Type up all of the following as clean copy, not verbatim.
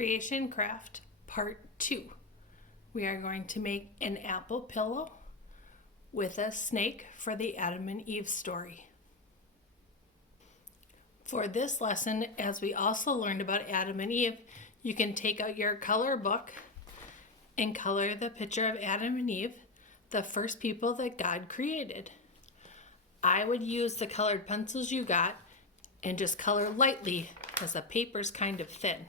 Creation Craft Part 2. We are going to make an apple pillow with a snake for the Adam and Eve story. For this lesson, as we also learned about Adam and Eve, you can take out your color book and color the picture of Adam and Eve, the first people that God created. I would use the colored pencils you got and just color lightly as the paper's kind of thin.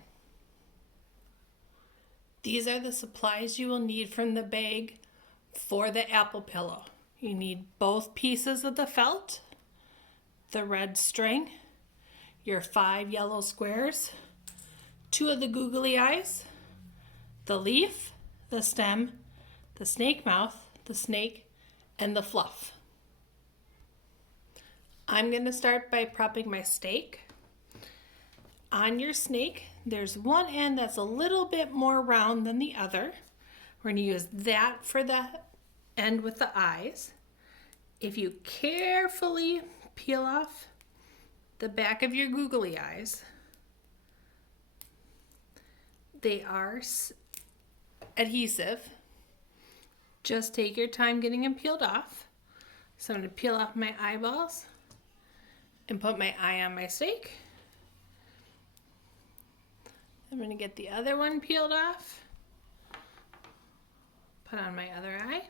These are the supplies you will need from the bag for the apple pillow. You need both pieces of the felt, the red string, your 5 yellow squares, 2 of the googly eyes, the leaf, the stem, the snake mouth, the snake, and the fluff. I'm going to start by prepping my stake. On your snake, there's one end that's a little bit more round than the other. We're going to use that for the end with the eyes. If you carefully peel off the back of your googly eyes, they are adhesive. Just take your time getting them peeled off. So I'm going to peel off my eyeballs and put my eye on my stake. I'm going to get the other one peeled off, put on my other eye.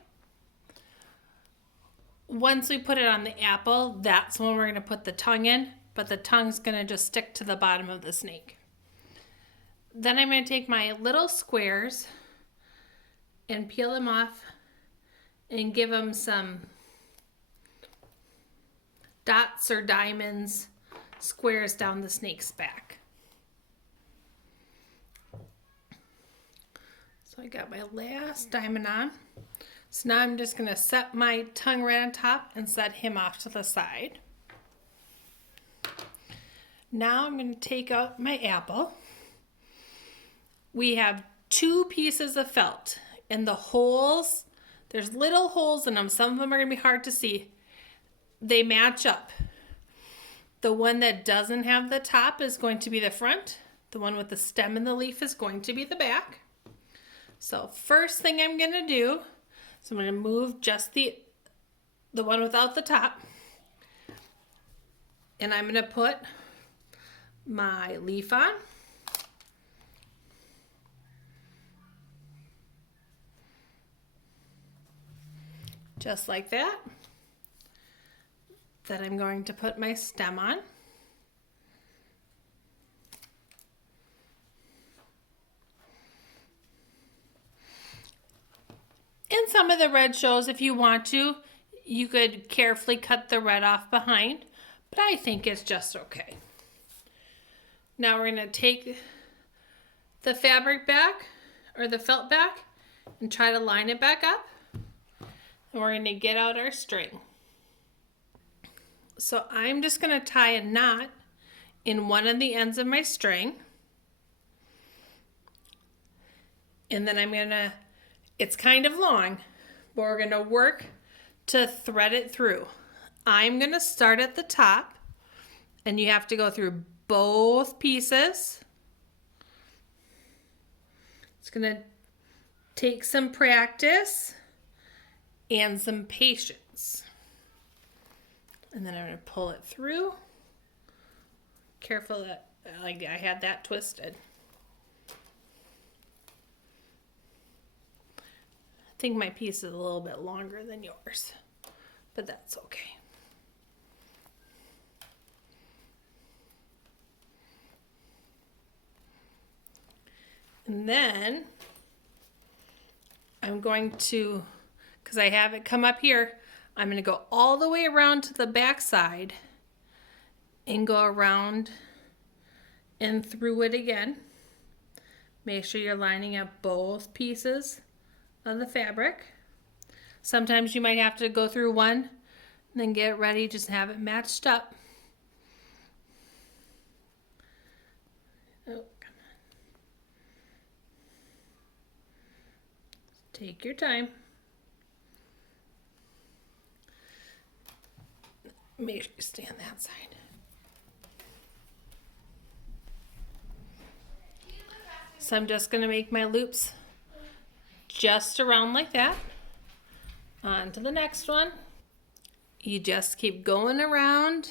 Once we put it on the apple, that's when we're going to put the tongue in, but the tongue's going to just stick to the bottom of the snake. Then I'm going to take my little squares and peel them off and give them some dots or diamonds, squares down the snake's back. So I got my last diamond on. So now I'm just going to set my tongue right on top and set him off to the side. Now I'm going to take out my apple. We have 2 pieces of felt, and the holes, there's little holes in them. Some of them are going to be hard to see. They match up. The one that doesn't have the top is going to be the front. The one with the stem and the leaf is going to be the back. So first thing I'm going to do is I'm going to move just the one without the top. And I'm going to put my leaf on. Just like that. Then I'm going to put my stem on. In some of the red shows, if you want to, you could carefully cut the red off behind, but I think it's just okay. Now we're going to take the fabric back, or the felt back, and try to line it back up. And we're going to get out our string. So I'm just going to tie a knot in one of the ends of my string. And then I'm going to, it's kind of long, but we're going to work to thread it through. I'm going to start at the top, and you have to go through both pieces. It's going to take some practice and some patience. And then I'm going to pull it through. Careful that, like I had that twisted. I think my piece is a little bit longer than yours, but that's okay. And then I'm going to, because I have it come up here, I'm going to go all the way around to the back side and go around and through it again. Make sure you're lining up both pieces of the fabric. Sometimes you might have to go through one and then get it ready, just have it matched up. Oh, come on. Take your time. Make sure you stay on that side. So I'm just going to make my loops just around like that. On to the next one. You just keep going around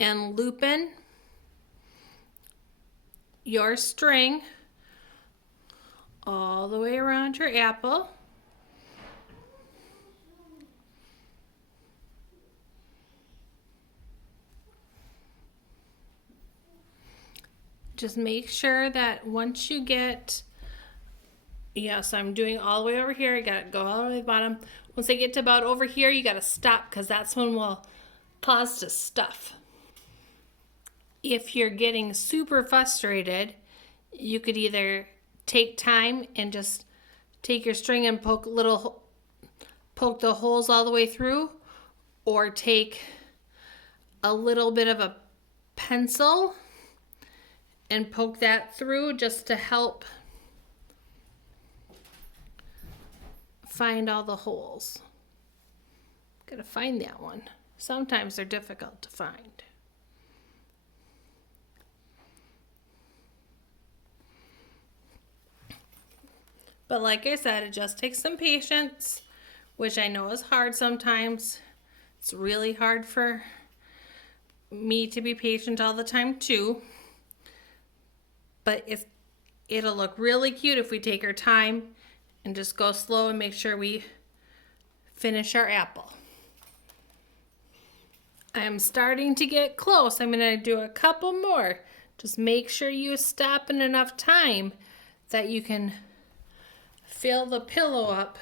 and looping your string all the way around your apple. Just make sure that once you get, so I'm doing all the way over here. You got to go all the way to the bottom. Once I get to about over here, you got to stop because that's when we'll cause to stuff. If you're getting super frustrated, you could either take time and just take your string and poke the holes all the way through, or take a little bit of a pencil and poke that through just to help find all the holes. Gotta find that one. Sometimes they're difficult to find. But like I said, it just takes some patience, which I know is hard sometimes. It's really hard for me to be patient all the time too. But it'll look really cute if we take our time and just go slow and make sure we finish our apple. I'm starting to get close. I'm going to do a couple more. Just make sure you stop in enough time that you can fill the pillow up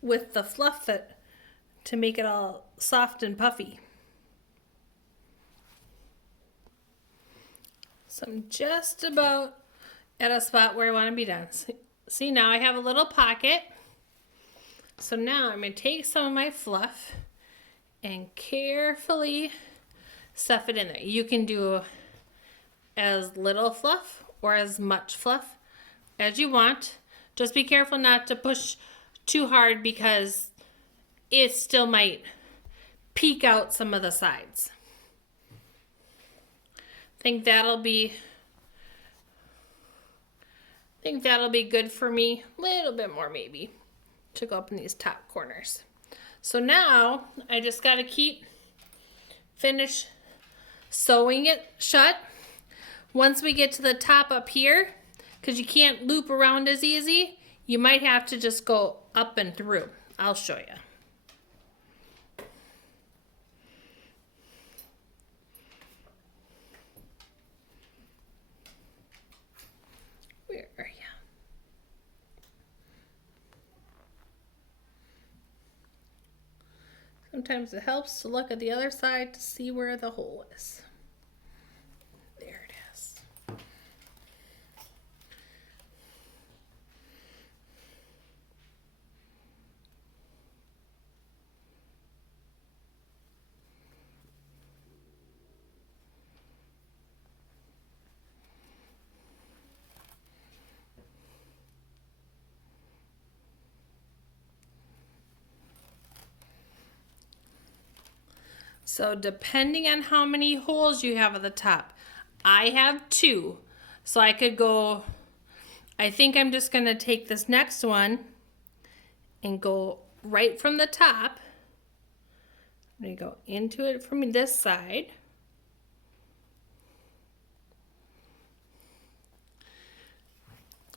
with the fluff to make it all soft and puffy. So I'm just about at a spot where I want to be done. See, now I have a little pocket. So now I'm going to take some of my fluff and carefully stuff it in there. You can do as little fluff or as much fluff as you want. Just be careful not to push too hard because it still might peek out some of the sides. I think that'll be good for me. A little bit more maybe to go up in these top corners. So now I just got to finish sewing it shut. Once we get to the top up here, because you can't loop around as easy, you might have to just go up and through. I'll show you. Where are you? Sometimes it helps to look at the other side to see where the hole is. There it is. So depending on how many holes you have at the top, I have 2. So I could go, I think I'm just going to take this next one and go right from the top. I'm going to go into it from this side.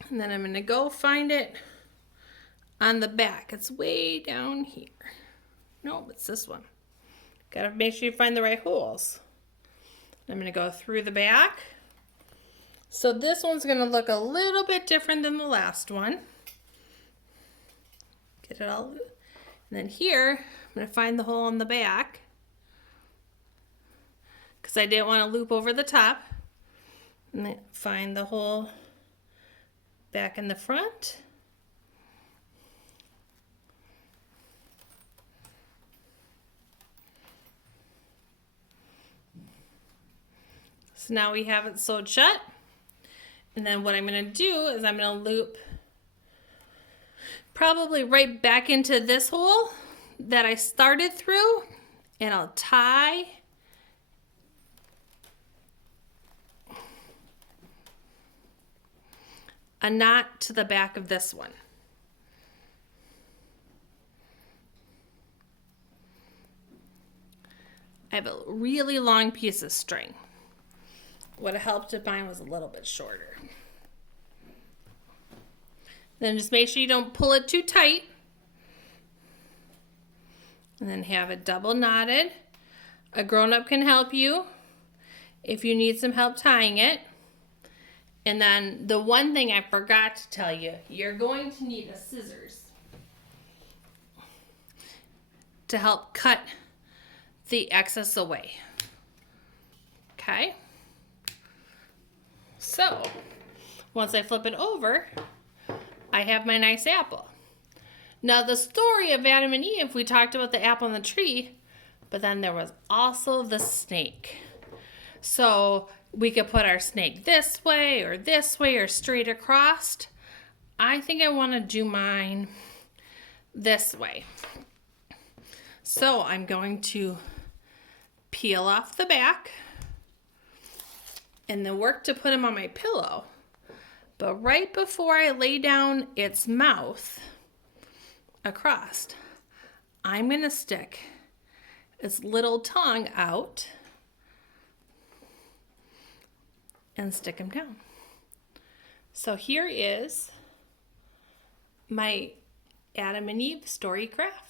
And then I'm going to go find it on the back. It's way down here. No, it's this one. Gotta make sure you find the right holes. I'm gonna go through the back. So this one's gonna look a little bit different than the last one. Get it all, and then here, I'm gonna find the hole in the back because I didn't want to loop over the top. And then find the hole back in the front. So now we have it sewed shut. And then what I'm going to do is I'm going to loop probably right back into this hole that I started through, and I'll tie a knot to the back of this one. I have a really long piece of string. Would have helped if mine was a little bit shorter. Then just make sure you don't pull it too tight. And then have it double knotted. A grown-up can help you if you need some help tying it. And then the one thing I forgot to tell you, you're going to need a scissors to help cut the excess away. Okay? So, once I flip it over, I have my nice apple. Now, the story of Adam and Eve, we talked about the apple on the tree, but then there was also the snake. So, we could put our snake this way or straight across. I think I want to do mine this way. So, I'm going to peel off the back and then work to put him on my pillow. But right before I lay down its mouth across, I'm going to stick its little tongue out and stick him down. So here is my Adam and Eve story craft.